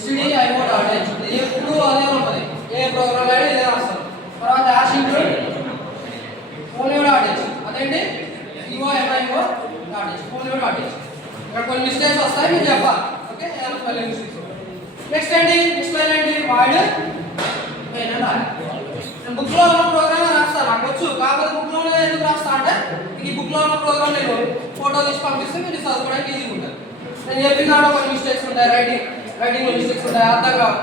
stdio.h ఇది ఎప్పుడు అదే ఉంటుంది. ఏ ప్రోగ్రామ్ అయినా ఇదే రాస్తారు. తర్వాత డాష్ ఇంటూ folio.h అదేంటి io.h folio.h. ఇక్కడ కొన్ని మిస్టేక్స్ వస్తాయి మీరు చెప్పాలి. ఓకే ఏదైనా స్పెల్లింగ్ మిస్టేక్స్. నెక్స్ట్ ఏంటి నెక్స్ట్ లైన్ ఏంటి వాయిడ్ మెయిన్ అని రాయాలి. నేను బుక్ లో ఉన్న ప్రోగ్రామ్ రాస్తాను నాకు వచ్చు. కాకపోతే బుక్ లో ఎందుకు రాస్తా అంటే ఈ బుక్ లో ఉన్న ప్రోగ్రామ్ నేను ఫోటో తీసి పంపిస్తే మీరు చదువుకోవడానికి ఈజీగా ఉంటుంది. నేను చెప్పిన దాంట్లో కొన్ని మిస్టేక్స్ ఉంటాయి. రైటింగ్ లో మిస్టేక్స్ ఉంటాయి అర్థం కావు.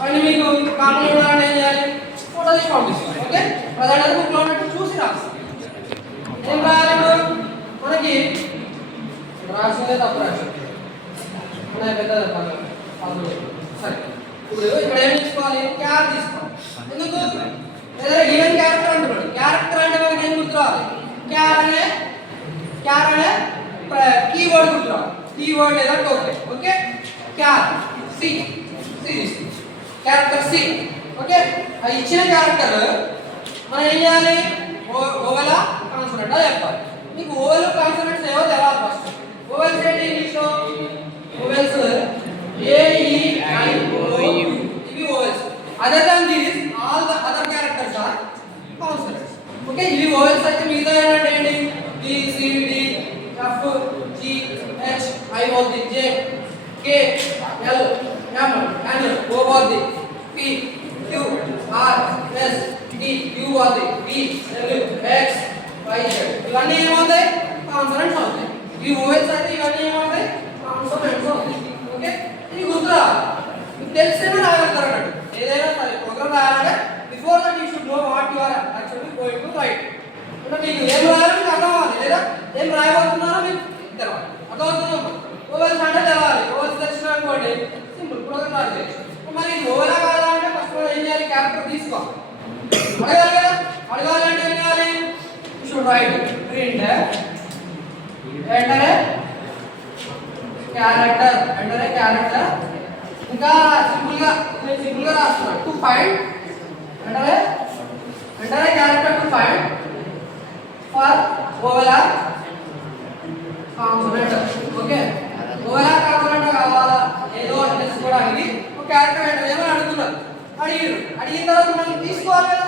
అవన్నీ మీకు కామన్ ఉండడానికి ఏం చేయాలి ఫోటో తీసి పంపిస్తాను. ఓకే ప్రజెంట్ బుక్ లో ఉన్నట్టు చూసి రాస్తాను. ఏం రాయాలి ఇప్పుడు మనకి రాసిందే తప్పు రాసింది పెద్ద సరే. ఇప్పుడు ఇక్కడ ఏం తీసుకోవాలి క్యార్ తీసుకోవాలి. ఎందుకు ఏదైనా ఈవెన్ క్యారెక్టర్ అంటున్నాడు. క్యారెక్టర్ అంటే మనకి ఏం గుర్తురావాలి క్యార్ అనే కీవర్డ్ గుర్తురావాలి. కీవర్డ్ లేదా token. Okay char c character c. Okay ఆ ఇచ్చిన క్యారెక్టర్ మనం ఏం చేయాలి ఓవెల్ కాన్సోనెంట్ చెప్పాలి. మీకు ఓవెల్ కాన్సోనెంట్స్ ఏవో తెలవాలి. ఫస్ట్ ఓవెల్స్ ఏంటి ఇంగ్లీష్లో vowels A E I O U ఇవి vowels. Other than this all the other characters are consonants. Okay ఇవి ఓవెల్స్ అయితే మిగతా ఏంటి B C D E F G H పోద్ది J K L M N O పోద్ది P Q R S T U పోద్ది P L X Y Z. ఇవన్నీ ఏమవుతాయి consonants అవుతాయి. ఈ ఓవెల్స్ అయితే ఇవన్నీ ఏమవుతాయి కాన్సోనెంట్స్ అవుతాయి. ఓకే ఇది గుర్తురావాలి. మీకు తెలిస్తేనే రాయగలుగుతారు అన్నట్టు. ఏదైనా సరే ప్రోగ్రామ్ రాయాలంటే before that you should know what you are actually going to write. అంటే మీకు ఏం రాయాలో మీకు అర్థం అవ్వాలి లేదా ఏం రాయబోతున్నారో మీకు తెలవాలి. అర్థమవుతుందా ఓవెల్స్ అంటే తెలవాలి. ఓవెల్స్ తెలిసిన అనుకోండి సింపుల్ ప్రోగ్రామ్ రాసేయచ్చు. మరి ఓవెలా కాదా అంటే ఫస్ట్ ఏం చేయాలి క్యారెక్టర్ తీసుకోవాలి. అడగాలి కదా అడగాలి అంటే ఏం చేయాలి should write print enter character ఇంకా సింపుల్ గా రాస్తున్నాను to find enter character to find for vowel or consonant. Okay vowel or consonant కావాలా ఏదో అని తెలుసుకోవడానికి ఒక క్యారెక్టర్ ఎంటర్ చేయమని అడుగుతున్నారు. అడిగిన తర్వాత మనం తీసుకోవాలి కదా.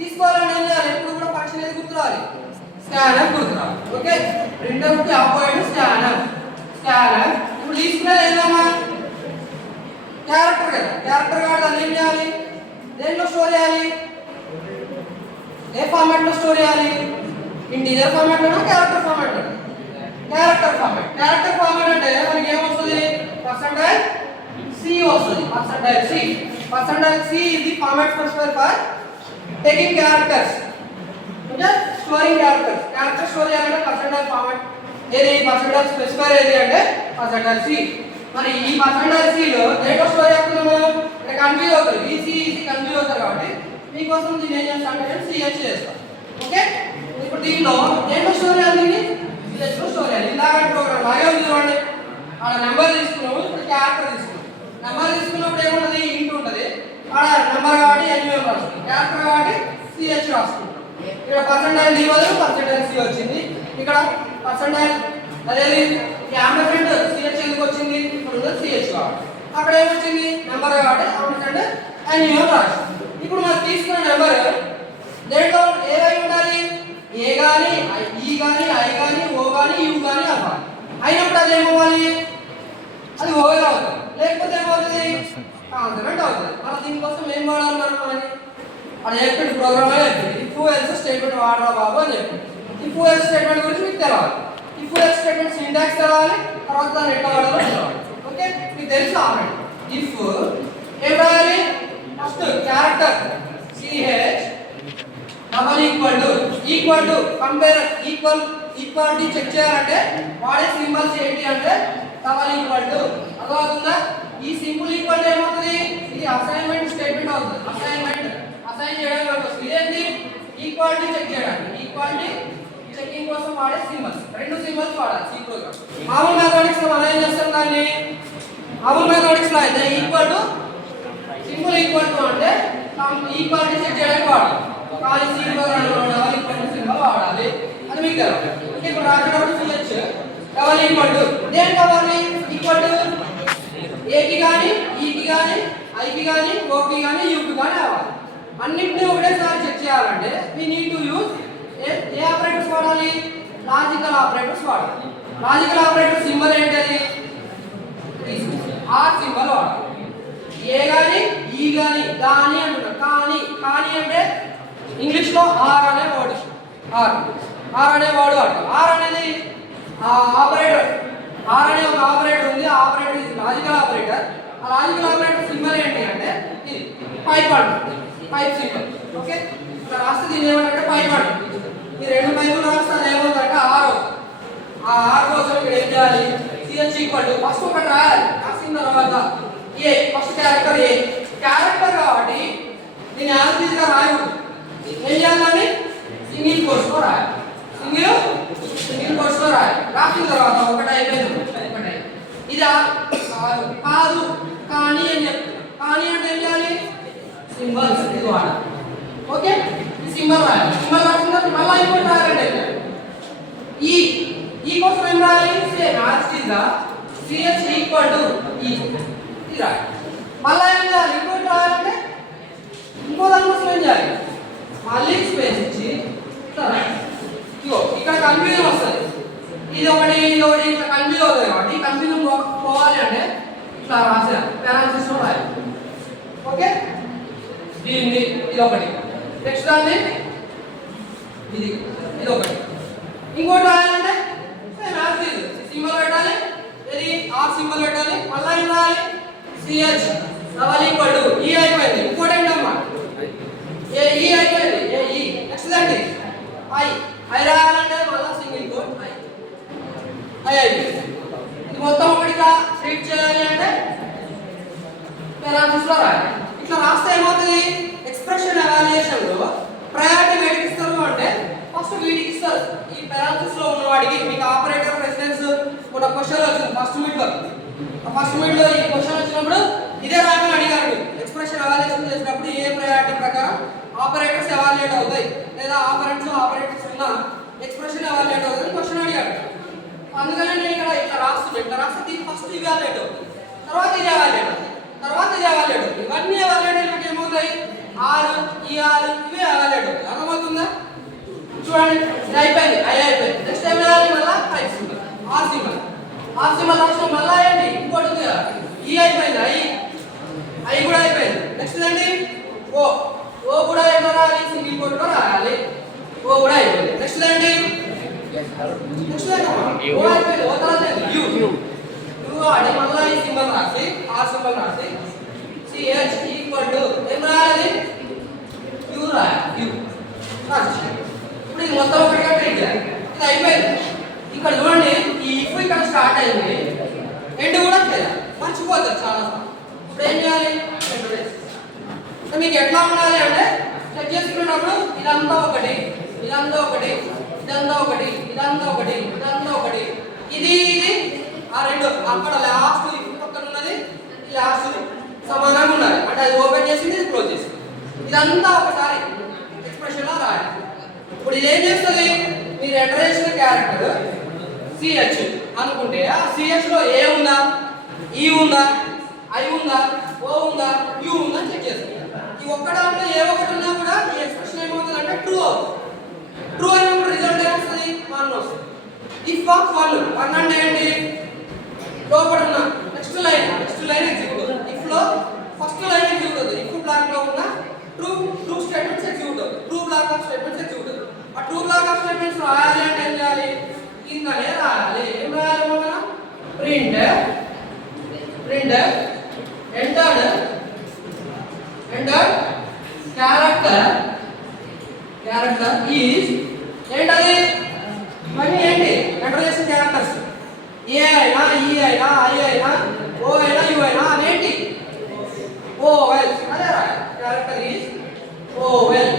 తీసుకోవాలని ఏం చేయాలి ఎప్పుడు కూడా ఫంక్షన్ ఏది గుర్తురావాలి స్కానర్ గుర్తురావాలి. ఓకే ప్రింట్ఎఫ్ కి అపాయింట్ స్కానర్ ఇప్పుడు తీసుకునేది ఏందమ్మా క్యారెక్టర్ కదా. క్యారెక్టర్ కాదు దాన్ని ఏం చేయాలి దేంట్లో స్టోర్ చేయాలి ఏ ఫార్మాట్ లో స్టోర్ చేయాలి ఇంటీజర్ ఫార్మాట్ లోనా క్యారెక్టర్ ఫార్మాట్ లోనా క్యారెక్టర్ ఫార్మాట్ అంటే మనకి ఏమొస్తుంది పర్సెంటేజ్ సి వస్తుంది. Percentage C is the format specified for taking characters అంటే స్టోరింగ్ క్యారెక్టర్ స్టోర్ చేయాలంటే పర్సెంటేజ్ ఫార్మాట్ ఏది పర్సెంటేజ్ స్పెసిఫైర్ ఏది అంటే పర్సెంటేజ్ సి. మరి ఈ పర్సెంటేజ్ సి లో దేంట్లో స్టోర్ చేస్తున్నాము ఇక్కడ కన్ఫ్యూజ్ అవుతారు ఈసీ కన్ఫ్యూజ్ అవుతారు కాబట్టి మీకోసం దీన్ని ఏం చేస్తాను అంటే సిహెచ్ చేస్తాం. ఓకే ఇప్పుడు దీనిలో దేంట్లో స్టోర్ చేయాలి సిహెచ్ లో స్టోర్ చేయాలి. ఇలాగ ప్రోగ్రామ్ లాగే ఉంది చూడండి. ఆడ నెంబర్ తీసుకున్నాము ఇప్పుడు క్యారెక్టర్ తీసుకున్నాం. నెంబర్ తీసుకున్నప్పుడు ఏముంటుంది ఇంటూ ఉంటుంది. ఆడ నెంబర్ కాబట్టి ఎన్యూఎం రాస్తుంది. క్యారెక్టర్ కాబట్టి సిహెచ్ రాసుకుంటాం. ఇక్కడ పర్సెంటేజ్ డి బదులు పర్సెంటేజ్ సి వచ్చింది. ఇక్కడ పర్సెంటేజ్ అదేది యాంపర్సెంట్ సిహెచ్ ఎందుకు వచ్చింది ఇప్పుడు సిహెచ్ కాబట్టి అక్కడ ఏమొచ్చింది నెంబర్ కాబట్టి యాంపర్సెంట్ ఎన్యూఎం రాసింది. ఇప్పుడు మనం తీసుకున్న నెంబర్ దేంట్లో ఏవై ఉండాలి ఏ కానీ ఈ కానీ ఐ కానీ ఓ కానీ యూ కానీ అవ్వాలి. అయినప్పుడు అది ఏమవ్వాలి అది ఓవెల్ అవుతుంది. లేకపోతే ఏమవుతుంది కాన్సోనెంట్ అవుతుంది. మనం దీనికోసం ఏం వాడాలి మనకి అది చెప్పింది ప్రోగ్రామ్ అని చెప్పింది ఇఫ్ ఎల్స్ స్టేట్మెంట్ వాడరా బాబు అని చెప్పింది. ఇఫ్ ఎల్స్ స్టేట్మెంట్ గురించి మీకు తెలవాలి. ఇఫ్ ఎల్స్ స్టేట్మెంట్ సింటాక్స్ తెలవాలి తర్వాత దాన్ని ఎట్లా వాడాలో తెలవాలి. ఓకే మీకు తెలుసు ఆల్రెడీ. ఇఫ్ ఏం రాయాలి first character C H double equal to compare equality check చేయాలంటే వాడే సింబల్స్ ఏంటి అంటే డబల్ ఈక్వల్ టు. అర్థమవుతుందా ఈ సింపుల్ ఈక్వల్ టు ఏమవుతుంది ఇది అసైన్మెంట్ స్టేట్మెంట్ అవుతుంది. అసైన్ చేయడానికి వస్తుంది. ఇదేంటి ఈక్వాలిటీ చెక్ చేయడానికి ఈక్వాలిటీ చెకింగ్ కోసం వాడే సింబల్స్ రెండు సింబల్స్ వాడాలి సి ప్రోగ్రామ్. మామూలు మ్యాథమెటిక్స్ లో మనం ఏం చేస్తాం దాన్ని మామూలు మ్యాథమెటిక్స్ లో అయితే equal to simple equal to అంటే ఈక్వాలిటీ చెక్ చేయడానికి వాడాలి. కానీ సి ప్రోగ్రామ్ లో డబల్ ఈక్వల్ టు సింబల్ వాడాలి అది మీకు తెలియాలి. ఓకే ఇప్పుడు రాసేటప్పుడు సిహెచ్ డబల్ ఈక్వల్ టు దేని కావాలి ఈక్వల్ టు ఏ కి గాని ఈ కి కానీ ఐకి కానీ ఓకి కానీ యూకి కానీ అవ్వాలి. అన్నింటినీ ఒకటేసారి చెక్ చేయాలంటే we need to use a operators వాడాలి? లాజికల్ ఆపరేటర్స్ వాడాలి. లాజికల్ ఆపరేటర్ సింబల్ ఏంటది? ఆర్ సింబల్ వాడాలి. ఏ కానీ ఈ కానీ దాని అంటున్నారు. కానీ అంటే ఇంగ్లీష్ లో ఆర్ అనే వర్డ్. ఆర్ అనే వర్డ్ వాడతాం. ఆర్ అనేది ఆపరేటర్. ఆర్ అనే ఒక ఆపరేటర్ ఉంది. ఆ ఆపరేటర్ ఇది లాజికల్ ఆపరేటర్. ఆ లాజికల్ ఆపరేటర్ సింబల్ ఏంటి అంటే ఇది పైప్ అంటుంది. Pipe symbol. ఓకే, ఇక్కడ రాస్తే దీన్ని ఏమంటే పైప్ అంటుంది. ఈ రెండు పైపులు రాస్తే అది ఏమవుతుందంటే ఆర్. ఆ ఆర్ కోసం ఇక్కడ ఏం చేయాలి? సిహెచ్ ఈక్వల్ టు ఫస్ట్ ఒకటి రాయాలి. రాసిన తర్వాత ఏ ఫస్ట్ క్యారెక్టర్ ఏ క్యారెక్టర్ కాబట్టి దీన్ని యాజ్ గా రాయకూడదు. ఏం చేయాలండి? సింగిల్ కోర్స్ లో రాయాలి. సింగిల్ కోర్స్ లో రాయాలి. రాసిన తర్వాత ఒకటి అయిపోయింది. ఇది కాదు కానీ అని చెప్తున్నా. కానీ అంటే ఏం చేయాలి? సింబల్స్ ఇది వాడాలి. ఓకే, ఈ సింబల్ రాయాలి. సింబల్ రాసిన తర్వాత మళ్ళీ ఇంకోటి రాయాలంటే ఈ కోసం ఏం రాయాలి? సేమ్ యాజ్ ఇట్ గా సిహెచ్ ఈక్వల్ టు ఈ ఇది రాయాలి. మళ్ళీ ఏం చేయాలి? ఇంకోటి రాయాలంటే ఇంకో దానికోసం ఏం చేయాలి? మళ్ళీ స్పేస్ ఇచ్చి ఇట్లా రాయాలి. ఇక్కడ కన్ఫ్యూజన్ వస్తుంది. ఇది ఒకటి ఇట్లా కన్ఫ్యూజ్ అవుతుంది కాబట్టి కన్ఫ్యూజన్ పోవాలి అంటే ఇట్లా రాసేయాలి. పెరాన్సిస్ లో రాయాలి. ఓకే, దీన్ని ఇది ఒకటి. నెక్స్ట్ దాన్ని ఇది ఒకటి. ఇంకోటి రాయాలంటే సింబల్ పెట్టాలి. ఇది ఆర్ సింబల్ పెట్టాలి. మళ్ళీ ఏం రాయాలి? సిహెచ్ డబల్ ఈక్వల్ టు ఈ అయిపోయింది. ఇంకోటి ఏంటమ్మా? ఏ ఈ అయిపోయింది. ఏ ఈ. నెక్స్ట్ దాన్ని ఐ రాయాలంటే మళ్ళీ సింగిల్ కోట్ ఐ అయిపోయింది. ఇది మొత్తం ఒకటిగా ట్రీట్ చేయాలి అంటే పెరాన్సిస్ లో రాయాలి. ఇట్లా రాస్తే ఏమవుతుంది? ఎక్స్ప్రెషన్ ఎవాల్యుయేషన్ లో ప్రయారిటీ వేటికి ఇస్తారు అంటే ఫస్ట్ వీటికి ఇస్తారు. ఈ పెరాన్సిస్ లో ఉన్న వాడికి మీకు ఆపరేటర్ ప్రెసిడెన్స్ ఒక క్వశ్చన్ వచ్చింది ఫస్ట్ మిడ్ లో. ఈ క్వశ్చన్ వచ్చినప్పుడు ఇదే రాయమని అడిగారు. ఎక్స్ప్రెషన్ ఎవాల్యుయేషన్ చేసినప్పుడు ఏ ప్రయారిటీ ప్రకారం ఆపరేటర్స్ ఎవాల్యుయేట్ అవుతాయి లేదా ఆపరేటర్స్ ఉన్న ఎక్స్ప్రెషన్ ఎవాల్యుయేట్ అవుతుంది క్వశ్చన్ అడిగాడు. అందుకని నేను ఇక్కడ ఇట్లా రాస్తున్నాను. ఇట్లా రాస్తే ఫస్ట్ ఇవాల్యుయేట్ అవుతుంది, తర్వాత ఇది ఎవాల్యుయేట్ అవుతుంది, తర్వాత ఇది ఎవాల్యుయేట్ అవుతుంది. ఇవన్నీ ఎవాల్యుయేట్ అయినట్టు ఏమవుతాయి? ఆర్ ఈ ఆర్ ఇవి ఎవాల్యుయేట్ అవుతాయి. అర్థమవుతుందా? చూడండి, ఇది అయిపోయింది. ఐ అయిపోయింది. నెక్స్ట్ ఏం చేయాలి? మళ్ళీ పైప్ సింబల్ ఆర్ సింబల్ రాసిన మళ్ళీ ఏంటి? ఇంకోటి ఉంది కదా, ఈ అయిపోయింది. ఐ కూడా అయిపోయింది. నెక్స్ట్ ఏంటి? ఓ కూడా ఏం రాయాలి? సింగిల్ కోట్ లో రాయాలి. ఓ కూడా అయిపోయింది. నెక్స్ట్ ఏంటి? ఓ అయిపోయింది. ఓ తర్వాత యు వాడి మళ్ళీ ఈ సింబల్ రాసి ఆర్ సింబల్ రాసి సిహెచ్ ఈక్వల్ టు ఏం రాయాలి? యు రాయాలి. ఇప్పుడు ఇది మొత్తం ఒకటిగా ట్రీట్ చేయాలి. ఇది అయిపోయింది. ఇక్కడ చూడండి, ఈ ఇఫ్ ఇక్కడ స్టార్ట్ అయింది, ఎండ్ కూడా చేయాలి. మర్చిపోతారు చాలా. ఇప్పుడు ఏం చేయాలి? మీకు ఎట్లా ఉండాలి అంటే చెక్ చేసుకున్నప్పుడు ఇదంతా ఒకటి, ఇదంతా ఒకటి, ఇదంతా ఒకటి, ఇదంతా ఒకటి, ఇదంతా ఒకటి, ఇది ఆ రెండు అక్కడ లాస్ట్ పక్కన ఉన్నది ఈ లాస్ట్ సమానంగా ఉండాలి. అంటే అది ఓపెన్ చేసింది, ఇది క్లోజ్ చేసింది. ఇదంతా ఒకసారి ఎక్స్ప్రెషన్ లో రాయాలి. ఇప్పుడు ఇది ఏం చేస్తుంది? మీరు ఎంటర్ చేసిన క్యారెక్టర్ సిహెచ్ అనుకుంటే ఆ సిహెచ్ లో ఏ ఉందా, ఈ ఉందా, ఐ ఉందా, ఓ ఉందా, యు ఉందా చెక్ చేస్తుంది. ఈ ఒక్క దాంట్లో ఏ ఒకటి ఉన్నా కూడా ఈ ఎక్స్ప్రెషన్ ఏమవుతుంది అంటే ట్రూ అవుతుంది. ట్రూ అయినప్పుడు రిజల్ట్ ఏమొస్తుంది? 1 వస్తుంది. ఇఫ్ ఆఫ్ 1 అంటే ఏంటి? లోపల ఉన్న నెక్స్ట్ లైన్ ఎగ్జిక్యూట్ అవుతుంది. ఇఫ్ లో ఫస్ట్ లైన్ ఎగ్జిక్యూట్ అవుతుంది. ఇఫ్ బ్లాక్ లో ఉన్న ట్రూ స్టేట్మెంట్స్ ఎగ్జిక్యూట్ అవుతుంది. True black of statements execute అవుతుంది. ఆ ట్రూ బ్లాక్ ఆఫ్ స్టేట్మెంట్స్ రాయాలి అంటే ఏం చేయాలి? కిందనే రాయాలి. ఏం రాయాలి? మనం ప్రింట్ ఎంటర్డ్ క్యారెక్టర్ ఈజ్ ఏంటది? మరి ఏంటి? ఎంటర్ చేసిన క్యారెక్టర్స్ ఏ అయినా, ఈ అయినా, ఐ అయినా, ఓ అయినా, యు అయినా అదేంటి? ఓవెల్. అదే రాయాలి. క్యారెక్టర్ ఈజ్ ఓవెల్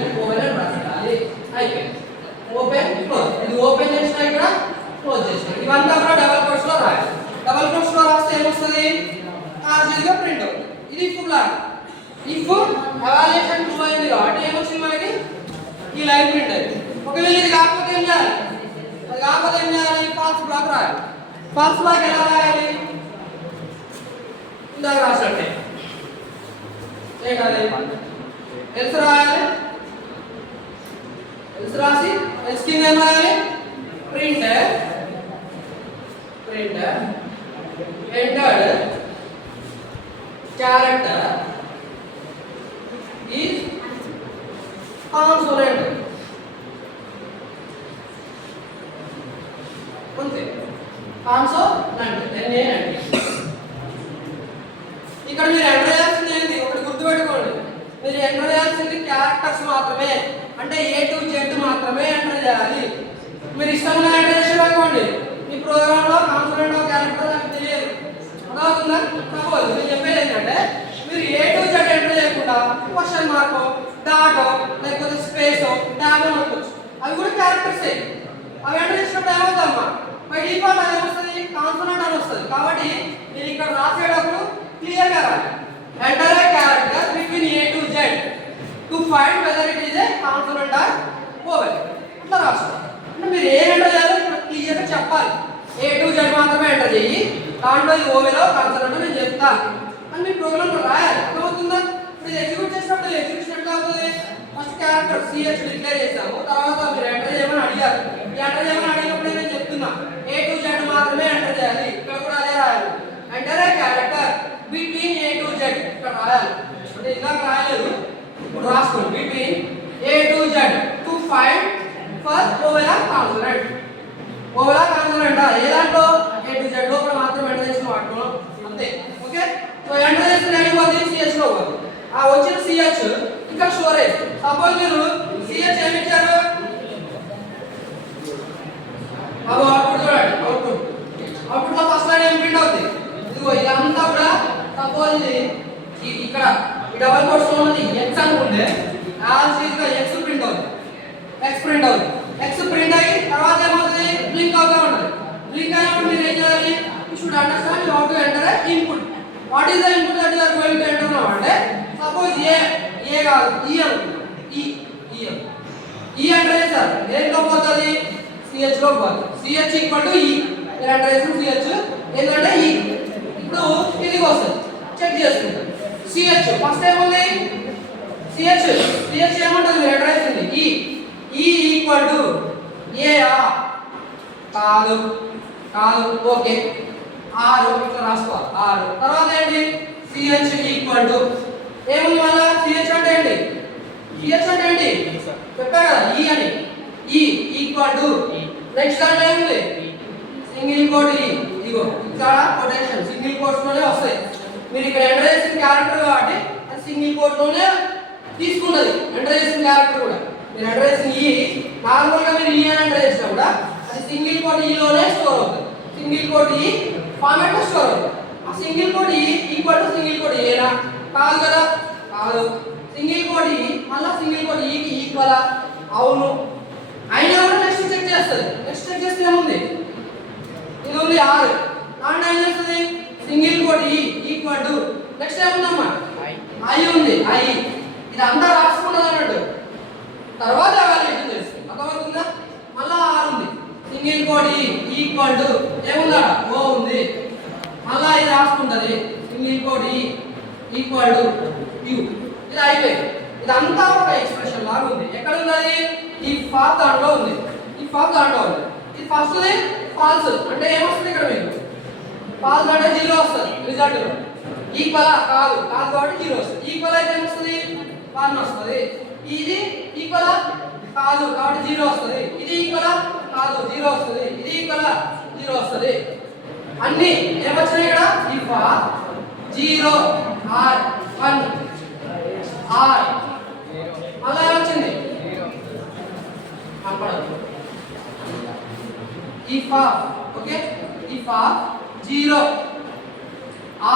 అని రాయాలి. అయిపోయింది. Open close. ఇది ఓపెన్ చేసినా ఇక్కడ క్లోజ్ చేసినా ఇవంతా కూడా డబుల్ కోట్స్ లో రాయాలి. డబుల్ కోట్స్ లో రాస్తే ఏమొస్తుంది? యాజిగా ప్రింట్ అవుతుంది. ఇది if block. If evaluation true అయింది కాబట్టి ఏమొచ్చింది మనకి? ఈ లైన్ ప్రింట్ అయింది. ఒకవేళ ఇది కాకపోతే ఏం చేయాలి? అది కాకపోతే ఏం చేయాలి? ఫాల్స్ బ్లాక్ రాయాలి. ఫాల్స్ బ్లాక్ ఎలా రాయాలి? ఇందాక రాసినట్టే చేయాలి ఎల్స్ రాయాలి ఎల్స్ రాసి ఎల్స్ కింద ఏం రాయాలి printer entered character is consonant అంతే కాన్సోనెంట్ NANT ఇక్కడ మీరు ఎంటర్ చేయాల్సింది ఏంటి ఒకటి గుర్తుపెట్టుకోండి మీరు ఎంటర్ చేయాల్సింది క్యారెక్టర్స్ మాత్రమే అంటే A to Z మాత్రమే ఎంటర్ చేయాలి మీరు ఇష్టమైన ఎంటర్ చేసేవాళ్ళండి ఈ ప్రోగ్రామ్ లో కాన్సోనెంట్ క్యారెక్టర్ నాకు తెలియదు అర్థమవుతుందా సపోజ్ నేను చెప్పేది ఏంటంటే మీరు A to Z ఎంటర్ చేయకుండా క్వశ్చన్ మార్క్ డాట్ లేకపోతే స్పేస్ ట్యాబ్ అనుకోవచ్చు అవి కూడా క్యారెక్టర్స్ అవి ఎంటర్ చేసినప్పుడు ఏమవుతుందమ్మా బై డిఫాల్ట్ అది వస్తుంది కాన్సోనెంట్ అని వస్తుంది కాబట్టి మీరు ఇక్కడ రాసేటప్పుడు క్లియర్ గా రాయాలి enter a character between A to Z to find whether it is a consonant or vowel ఇట్లా రాస్తారు అంటే మీరు ఏ ఎంటర్ చేయాలో ఇక్కడ క్లియర్ గా చెప్పాలి A to Z మాత్రమే ఎంటర్ చేయి దాంట్లో ఈ ఓవెలో కాన్సోనెంట్ నేను చెప్తాను అని మీ ప్రోగ్రామ్ లో రాయాలి అర్థమవుతుందా ఇప్పుడు ఎగ్జిక్యూట్ చేసినప్పుడు ఎగ్జిక్యూషన్ ఎట్లా అవుతుంది ఫస్ట్ క్యారెక్టర్ CH డిక్లేర్ చేసాము తర్వాత మీరు ఎంటర్ చేయమని అడిగారు ఎంటర్ చేయమని అడిగినప్పుడు నేను చెప్తున్నా A to Z మాత్రమే ఎంటర్ చేయాలి ఇక్కడ కూడా అదే రాయాలి enter a character between A to Z ఇక్కడ రాయాలి అంటే ఇలా రాయలేదు ఇప్పుడు రాసుకోండి between A to Z to find for vowel consonant vowel consonant ఏ దాంట్లో A to Z లోపల మాత్రం ఎంటర్ చేసిన వాటిలో అంతే ఓకే సో ఎంటర్ చేసిన ఏమైపోతుంది CH లో ఆ వచ్చిన CH ఇక్కడ స్టోరేజ్ సపోజ్ మీరు CH ఏమి ఇచ్చారు అవి అవుట్పుట్ చూడండి అవుట్పుట్ లో ఫస్ట్ లైన్ ఏం ప్రింట్ అవుతుంది ఇదిగో ఇదంతా కూడా సపోజ్ ఇది ఇక్కడ ఈ డబుల్ కోట్స్ లో ఉన్నది x అనుకుంటే యాజ్ ఈజ్ గా x ప్రింట్ అవుతుంది x ప్రింట్ అయ్యి తర్వాత ఏమవుతుంది బ్లింక్ అవుతా ఉంటుంది బ్లింక్ అయినప్పుడు మీరు ఏం చేయాలి you should understand how to enter a input what is the input that you are going to enter now అంటే సపోజ్ ఏ కాదు ఈ అనుకుందాం ఈ ఎంటర్ చేశారు దేంట్లో పోతుంది CH లో పోతుంది CH ఈక్వల్ టు ఈ మీరు ఎంటర్ చేసిన CH ఏంటంటే ఈ ఇప్పుడు ఇదికి వస్తుంది చెక్ చేసుకుంటాం CH ఫస్ట్ ఏముంది CH ఏముంటుంది మీరు ఎంటర్ చేసింది ఈ ఈక్వల్ టు ఏ కాదు ఓకే ఆరు ఇట్లా రాసుకోవాలి ఆరు తర్వాత ఏంటి CH ఈక్వల్ టు ఏముంది మళ్ళా CH అంటే ఏంటి చెప్పా కదా ఈ అని ఈ ఈక్వల్ టు నెక్స్ట్ దాంట్లో ఏముంది సింగిల్ కోట్ ఇదిగో ఇక్కడ కొటేషన్ సింగిల్ కోట్స్ లోనే వస్తాయి మీరు ఇక్కడ ఎంటర్ చేసిన క్యారెక్టర్ కాబట్టి అది సింగిల్ కోట్ లోనే తీసుకుంటది ఎంటర్ చేసిన క్యారెక్టర్ కూడా మీరు ఎంటర్ చేసిన ఈ నార్మల్ గా మీరు ఈ అని ఎంటర్ చేసినా కూడా అది సింగిల్ కోట్ ఈ లోనే స్టోర్ అవుతుంది సింగిల్ కోట్ ఈ ఫార్మాట్ లో స్టోర్ అవుతుంది ఆ సింగిల్ కోట్ ఈ ఈక్వల్ టు సింగిల్ కోట్ ఏనా కాదు కదా కాదు సింగిల్ కోట్ ఈ మళ్ళీ సింగిల్ కోట్ ఈ కి ఈక్వల్ అవును అయినా కూడా నెక్స్ట్ చెక్ చేస్తుంది నెక్స్ట్ చెక్ చేస్తే ఏముంది ఇది ఉంది 6 దాంట్లో ఏం చేస్తుంది సింగిల్ కోట్ ఈ ఈక్వల్ టు నెక్స్ట్ ఏముందమ్మా ఐ ఉంది ఐ ఇది అంతా రాసుకున్నది అన్నట్టు తర్వాత వాల్యుయేషన్ చేస్తుంది అర్థమవుతుందా మళ్ళా 6 ఉంది సింగిల్ కోట్ ఈ ఈక్వల్ టు ఏముందా ఓ ఉంది మళ్ళా ఇది రాసుకుంటది సింగిల్ కోట్ ఈ ఈక్వల్ టు యు ఇది అయిపోయింది ఇదంతా ఒక ఎక్స్ప్రెషన్ లాగా ఉంది ఎక్కడ ఉన్నది ఈ ఫార్ దాంట్లో ఉంది ఇది ఫస్ట్ ఫాల్స్ అంటే ఏమొస్తుంది ఇక్కడ మీకు ఫాల్స్ అంటే 0 వస్తుంది రిజల్ట్ లో ఈక్వల్ కాదు కాబట్టి 0 వస్తుంది ఈక్వల్ అయితే ఏమొస్తుంది 1 వస్తుంది ఇది ఈక్వల్ కాదు కాబట్టి 0 వస్తుంది ఇది ఈక్వల్ కాదు 0 వస్తుంది ఇది ఈక్వల్ 0 వస్తుంది అన్ని ఏమొచ్చాయి ఇక్కడ ఈ ఫార్ 0 ఆర్ 1 ఆర్ మళ్ళా ఏమొచ్చింది if ఓకే if 0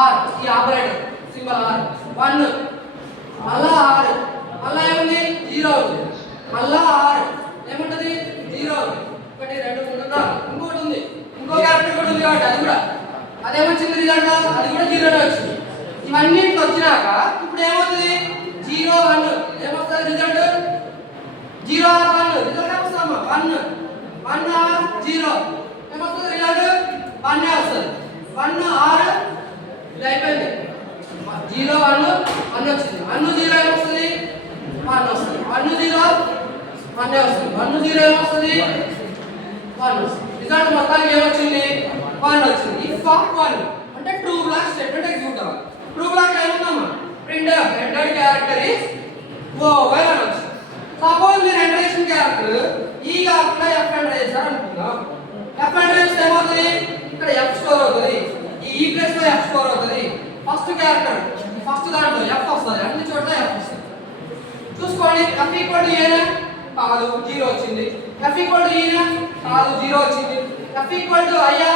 r ఈ ఆపరేటర్ సింబల్ r 1 మళ్ళా r మళ్ళా ఏముంది 0 ఉంది మళ్ళా r ఏముంటది 0 ఒకటి 2 3 4 ఇంకోటి ఉంది ఇంకో క్యారెక్టర్ కూడా ఉంది కాబట్టి అది కూడా అదేమొచ్చింది రిజల్ట్ అది కూడా 0 నే వచ్చింది ఇవన్నీ వచ్చినాక ఇప్పుడు ఏమవుతుంది 0 1 ఏమొస్తుంది రిజల్ట్ 0 r 1 రిజల్ట్ ఏమొస్తుందమ్మా 1 r 0 ఏమొస్తుంది రిజల్ట్ 1 వస్తుంది 1 r ఇది అయిపోయింది 0 1 1 వచ్చింది 1 0 ఏమొస్తుంది 1 వస్తుంది 1 0 1 వస్తుంది 1 0 ఏమొస్తుంది 1 వస్తుంది రిజల్ట్ మొత్తానికి ఏమొచ్చింది 1 వచ్చింది ఇఫ్ ఆఫ్ 1 అంటే ట్రూ బ్లాక్ స్టేట్మెంట్ ఎగ్జిక్యూట్ అవ్వాలి ట్రూ బ్లాక్ ఏముందమ్మా print entered character is vowel అని వచ్చింది సపోజ్ మీరు ఎంటర్ చేసిన క్యారెక్టర్ ఈ కాకుండా ఎఫ్ ఎంటర్ చేశారు అనుకుందాం ఎఫ్ ఎంటర్ చేస్తే ఏమవుతుంది ఇక్కడ ఎఫ్ స్టోర్ అవుతుంది ఈ ప్లేస్ లో ఎఫ్ స్టోర్ అవుతుంది ఫస్ట్ క్యారెక్టర్ ఫస్ట్ దాంట్లో ఎఫ్ వస్తుంది అన్ని చోట్ల ఎఫ్ వస్తుంది చూసుకోండి ఎఫ్ ఈక్వల్ టు ఏనా కాదు 0 వచ్చింది ఎఫ్ ఈక్వల్ టు ఈనా కాదు 0 వచ్చింది ఎఫ్ ఈక్వల్ టు ఐయా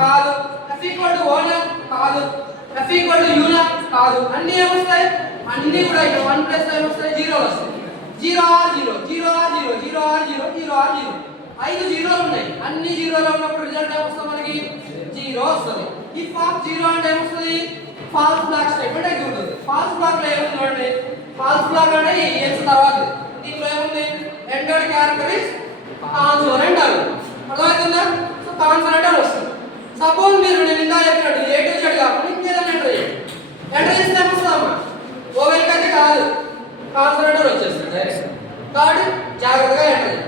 కాదు ఎఫ్ ఈక్వల్ టు ఓనా కాదు ఎఫ్ ఈక్వల్ టు యూనా కాదు అన్ని ఏమొస్తాయి అన్ని కూడా ఇక్కడ 1 ప్లస్ లో ఏమొస్తాయి 0 వస్తాయి 0 ఆర్ 0 0 ఆర్ 0 0 ఆర్ 0 0 ఆర్ 0 ఐదు జీరోలు ఉన్నాయి అన్ని జీరోలు ఉన్నప్పుడు రిజల్ట్ ఏమొస్తుంది మనకి 0 వస్తుంది ఇఫ్ ఆఫ్ 0 అంటే ఏమొస్తుంది false block statement execute false block లో ఏముంది చూడండి ఫాల్స్ బ్లాక్ అంటే ఎస్ తర్వాత దీంట్లో ఏముంది ఎంటర్డ్ క్యారెక్టర్ ఇస్ కాన్సోనెంట్ అని అర్థమవుతుందా సో కాన్సోనెంట్ అని వస్తుంది సపోజ్ మీరు నేను ఇందా చెప్పినట్టు ఏ టు జెడ్ కాకుండా ఇంకేదైనా ఎంటర్ చేయండి ఎంటర్ చేస్తే ఏమొస్తుందమ్మా ఓవెల్కి అయితే కాదు కాన్సోనెంట్ అని వచ్చేస్తుంది డైరెక్ట్ కాబట్టి జాగ్రత్తగా ఎంటర్ చేయాలి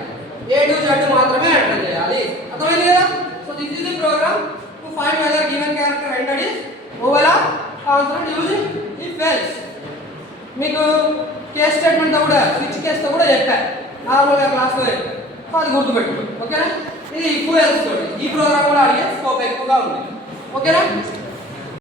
ఏ టు జెడ్ మాత్రమే ఎంటర్ చేయాలి అర్థమైంది కదా so this is the program to find whether given character entered is vowel or consonant using if else మీకు కేస్ స్టేట్మెంట్ తో కూడా స్విచ్ కేస్ తో కూడా చెప్పాను నార్మల్గా క్లాస్లో అది గుర్తుపెట్టుకోండి ఓకేనా ఇది ఎక్కువ తెలుసుకోండి ఈ ప్రోగ్రామ్ కూడా అడిగే స్కోప్ ఎక్కువగా ఉంది ఓకేనా